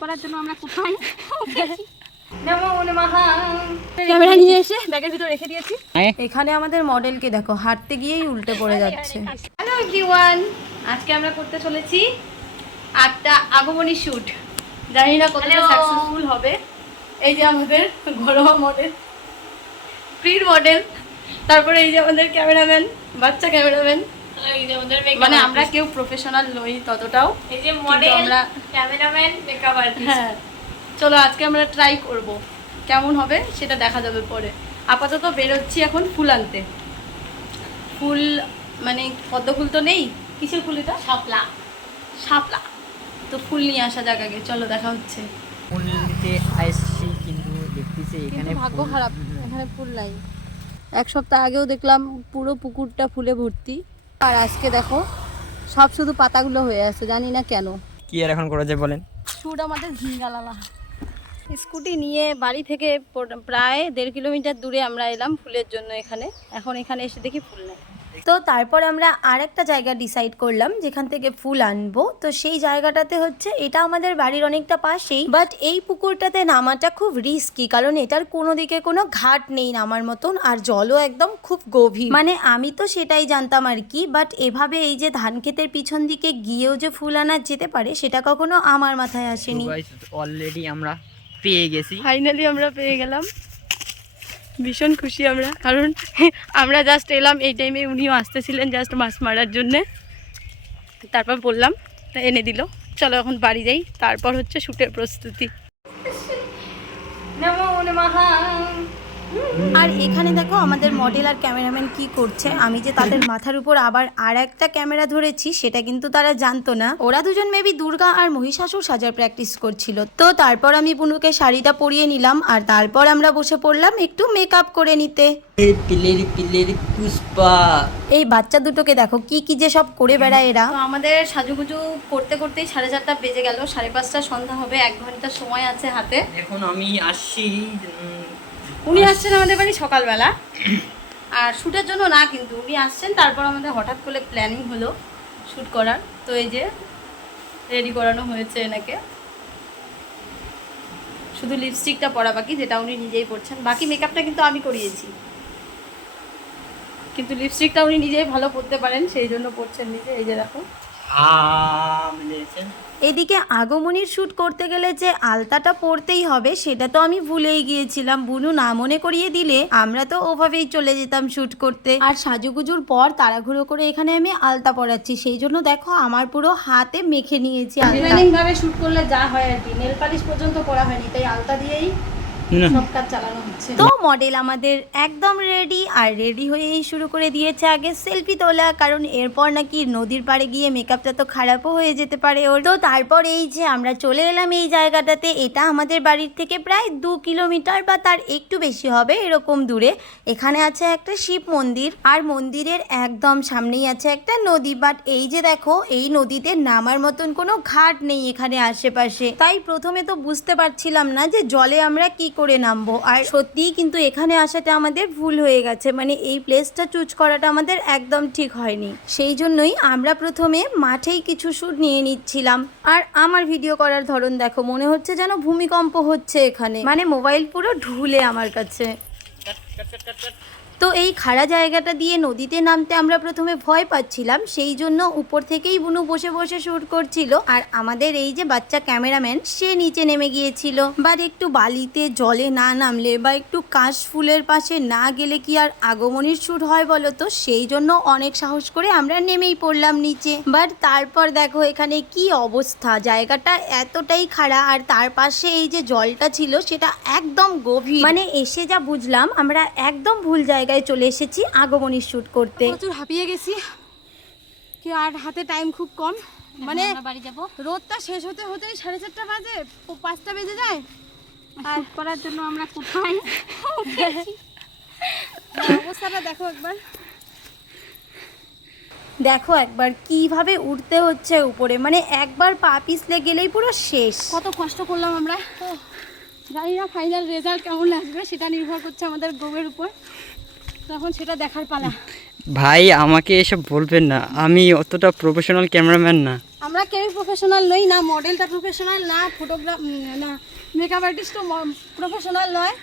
করার জন্য আমরা কোথায়? ক্যামেরা নিয়ে এসে ব্যাগের ভিতর রেখে দিয়েছি। হ্যাঁ। এখানে আমাদের মডেলকে দেখো হাঁটতে গিয়েই উল্টে পড়ে যাচ্ছে। হ্যালো এভরিওয়ান আজকে আমরা করতে চলেছি আটটা আগমনী শুট জানি না কতটা সাকসেসফুল হবে। এই যে আমাদের ঘরোয়া মডেল প্রিড মডেল তারপরে এই যে আমাদের ক্যামেরাম্যান বাচ্চা ক্যামেরাম্যান মানে আমরা কেউ প্রফেশনাল নই ততটাও এই যে মডেল আমরা ক্যামেরাম্যান মেকআপ আর্টিস্ট হ্যাঁ। চলো আজকে আমরা ট্রাই করব। কেমন হবে সেটা দেখা যাবে পরে। আপাতত বেরোচ্ছি এখন ফুল আনতে। ফুল মানে পদ্ম ফুল তো নেই? কিসের ফুল এটা? শাপলা। শাপলা। তো ফুল নিয়ে আসা যাক আগে। চলো দেখা হচ্ছে। ফুল নিতে আসছি কিন্তু দেখতেছি এখানে ভাগ্য খারাপ। এখানে ফুল নাই। এক সপ্তাহ আগেও দেখলাম পুরো পুকুরটা ফুলে ভর্তি। আর আজকে দেখো সব শুধু পাতাগুলো হয়ে আছে জানি না কেন। কি আর এখন করা যায় বলেন? শুট আমাদের ঝিঙ্গালালা। স্কুটি নিয়ে বাড়ি থেকে প্রায় দেড় কিলোমিটার দূরে আমরা এলাম ফুলের জন্য এখানে। এখন এখানে এসে দেখি ফুল নেই। তো তারপর আমরা আর একটা জায়গা ডিসাইড করলাম যেখান থেকে ফুল আনব। তো সেই জায়গাটাতে হচ্ছে এটা আমাদের বাড়ির অনেকটা পাশেই বাট এই পুকুরটাতে নামাটা খুব রিস্কি কারণ এটার কোনো দিকে কোনো ঘাট নেই নামার মতন আর জলও একদম খুব গভীর। মানে আমি তো সেটাই জানতাম আর কি বাট এভাবে এই যে ধান ক্ষেতের পিছন দিকে গিয়েও যে ফুল আনা যেতে পারে সেটা কখনো আমার মাথায় আসেনি। অলরেডি আমরা পেয়ে গেছি। ফাইনালি আমরা পেয়ে গেলাম। ভীষণ খুশি আমরা, কারণ আমরা জাস্ট এলাম এই টাইমে উনিও আসতেছিলেন জাস্ট মাছ মারার জন্যে। তারপর বললাম এনে দিল। চলো এখন বাড়ি যাই, তারপর হচ্ছে শুটের প্রস্তুতি। আর এখানে দেখো আমাদের মডেল আর ক্যামেরাম্যান কি করছে? আমি যে তাদের মাথার উপর আবার আর একটা ক্যামেরা ধরেছি সেটা কিন্তু তারা জানতো না। ওরা দুজন মেবি দুর্গা আর মহিষাসুর সাজার প্র্যাকটিস করছিল। তো তারপর আমি পুনুকে শাড়িটা পরিয়ে নিলাম আর তারপর আমরা বসে পড়লাম একটু মেকআপ করে নিতে। পিলের পিলের পুষ্পা। এই বাচ্চা দুটোকে দেখো কি কি যে সব করে বেড়ায় এরা। তো আমাদের সাজুগুজু করতে করতেই সাড়ে চারটা বেজে গেল সাড়ে পাঁচটা সন্ধ্যা হবে এক ঘণ্টা সময় আছে হাতে। এখন আমি আসছি উনি আসছেন আমাদের বাড়ি সকালবেলা। আর শ্যুটের জন্য না কিন্তু, উনি আসছেন, তারপর আমাদের হঠাৎ করে প্ল্যানিং হলো শ্যুট করার। তো এই যে রেডি করানো হয়েছে এনাকে। শুধু লিপস্টিকটা পরা বাকি, যেটা উনি নিজেই পরছেন। বাকি মেকআপটা কিন্তু আমি করিয়েছি। কিন্তু লিপস্টিকটা উনি নিজেই ভালো পরতে পারেন, সেই জন্য পরছেন নিজে, এই যে দেখো। লেগেছে। এদিকে আগমনীর শ্যুট করতে গেলে যে আলতাটা পরতেই হবে, সেটা তো আমি ভুলেই গিয়েছিলাম। বুনু না মনে করিয়ে দিলে আমরা তো ওভাবেই চলে যেতাম শ্যুট করতে। আর সাজুগুজুর পর তাড়াঘুড়ো করে এখানে আমি আলতা পরাচ্ছি। সেই জন্য দেখো আমার পুরো হাতে মেখে নিয়েছি শ্যুট করলে যা হয় আর কি। নেল পালিশ পর্যন্ত করা হয়নি, তাই আলতা দিয়েই তো মডেল আমাদের একদম রেডি আর রেডি হয়েই শুরু করে দিয়েছে আগে সেলফি তোলা কারণ এরপর নাকি নদীর পাড়ে গিয়ে মেকআপটা তো খারাপও হয়ে যেতে পারে ওর। তো তারপর এই যে আমরা চলে এলাম এই জায়গাটাতে এটা আমাদের বাড়ির থেকে প্রায় দু কিলোমিটার বা তার একটু বেশি হবে এরকম দূরে। এখানে আছে একটা শিব মন্দির আর মন্দিরের একদম সামনেই আছে একটা নদী। বাট এই যে দেখো এই নদীতে নামার মতন কোনো ঘাট নেই এখানে আশেপাশে। তাই প্রথমে তো বুঝতে পারছিলাম না যে জলে আমরা কি করে নামবো। আর সত্যিই কিন্তু এখানে আসাটা আমাদের ভুল হয়ে গেছে। মানে এই প্লেসটা চুজ করাটা আমাদের একদম ঠিক হয়নি। সেই জন্যই আমরা প্রথমে মাঠেই কিছু শ্যুট নিয়ে নিচ্ছিলাম। আর আমার ভিডিও করার ধরন দেখো, মনে হচ্ছে যেন ভূমিকম্প হচ্ছে এখানে। মানে মোবাইল পুরো ঢুলে আমার কাছে। তো এই খাড়া জায়গাটা দিয়ে নদীতে নামতে আমরা প্রথমে ভয় পাচ্ছিলাম, সেই জন্য উপর থেকেই বুনু বসে বসে শুট করছিল। আর আমাদের এই যে বাচ্চা ক্যামেরাম্যান, সে নিচে নেমে গিয়েছিল। বাট একটু বালিতে জলে না নামলে বা একটু কাশ ফুলের পাশে না গেলে কি আর আগমনীর শুট হয় বলো তো? সেই জন্য অনেক সাহস করে আমরা নেমেই পড়লাম নিচে। বাট তারপর দেখো এখানে কি অবস্থা? জায়গাটা এতটাই খাড়া আর তার পাশে এই যে জলটা ছিল, সেটা একদম গভীর। মানে এসে যা বুঝলাম, আমরা একদম ভুল জায়গায় চলে এসেছি আগমনীর শ্যুট করতে। প্রচুর হাঁপিয়ে গেছি। কি আর হাতে টাইম খুব কম। মানে বাড়ি যাব। রোদটা শেষ হতে হতেই সাড়ে চারটা বাজে পাঁচটা বেজে যায়। আর করার জন্য আমরা কোথায়? অবস্থাটা দেখো একবার। দেখো একবার কীভাবে উঠতে হচ্ছে উপরে। মানে একবার পা পিছলে গেলেই পুরো শেষ। কত কষ্ট করলাম আমরা। জানি না ফাইনাল রেজাল্ট কেমন আসবে সেটা নির্ভর করছে আমাদের গোবের উপর। তখন সেটা দেখার পালা। ভাই আমাকে এসব বলবেন না। আমি অতটা প্রফেশনাল ক্যামেরাম্যান না। আমরা কেউ প্রফেশনাল নই না মডেলটা প্রফেশনাল না ফটোগ্রাফ না মেকআপ আর্টিস্টও প্রফেশনাল নয়।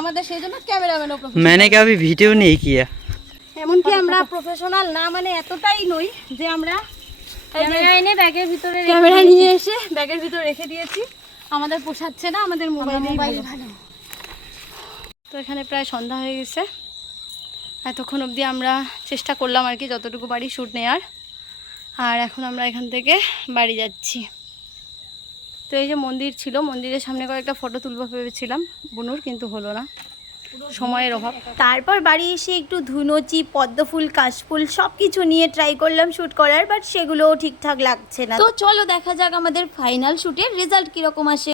আমাদের সেই জন্য ক্যামেরাম্যানও প্রফেশনাল মানে কি আমি ভিডিও নেই কিয়া এমনকি আমরা প্রফেশনাল না মানে এতটাই নই যে আমরা ক্যামেরা এনে ব্যাগের ভিতরে ক্যামেরা নিয়ে এসে ব্যাগের ভিতরে রেখে দিয়েছি। আমাদের পোষাচ্ছে না আমাদের মোবাইল মোবাইল ভালো। তো এখানে প্রায় সন্ধ্যা হয়ে গেছে। এতক্ষণ অবধি আমরা চেষ্টা করলাম আর কি যতটুকু পারি শ্যুট নেওয়ার আর এখন আমরা এখান থেকে বাড়ি যাচ্ছি। তো এই যে মন্দির ছিল মন্দিরের সামনে কয়েকটা ফটো তুলবো ভেবেছিলাম। বুনুর কিন্তু হলো না। সময়ের অভাব। তারপর বাড়ি এসে একটু ধুনোচি পদ্মফুল কাশফুল সব কিছু নিয়ে ট্রাই করলাম শ্যুট করার বাট সেগুলোও ঠিকঠাক লাগছে না। তো চলো দেখা যাক আমাদের ফাইনাল শ্যুটের রেজাল্ট কীরকম আসে।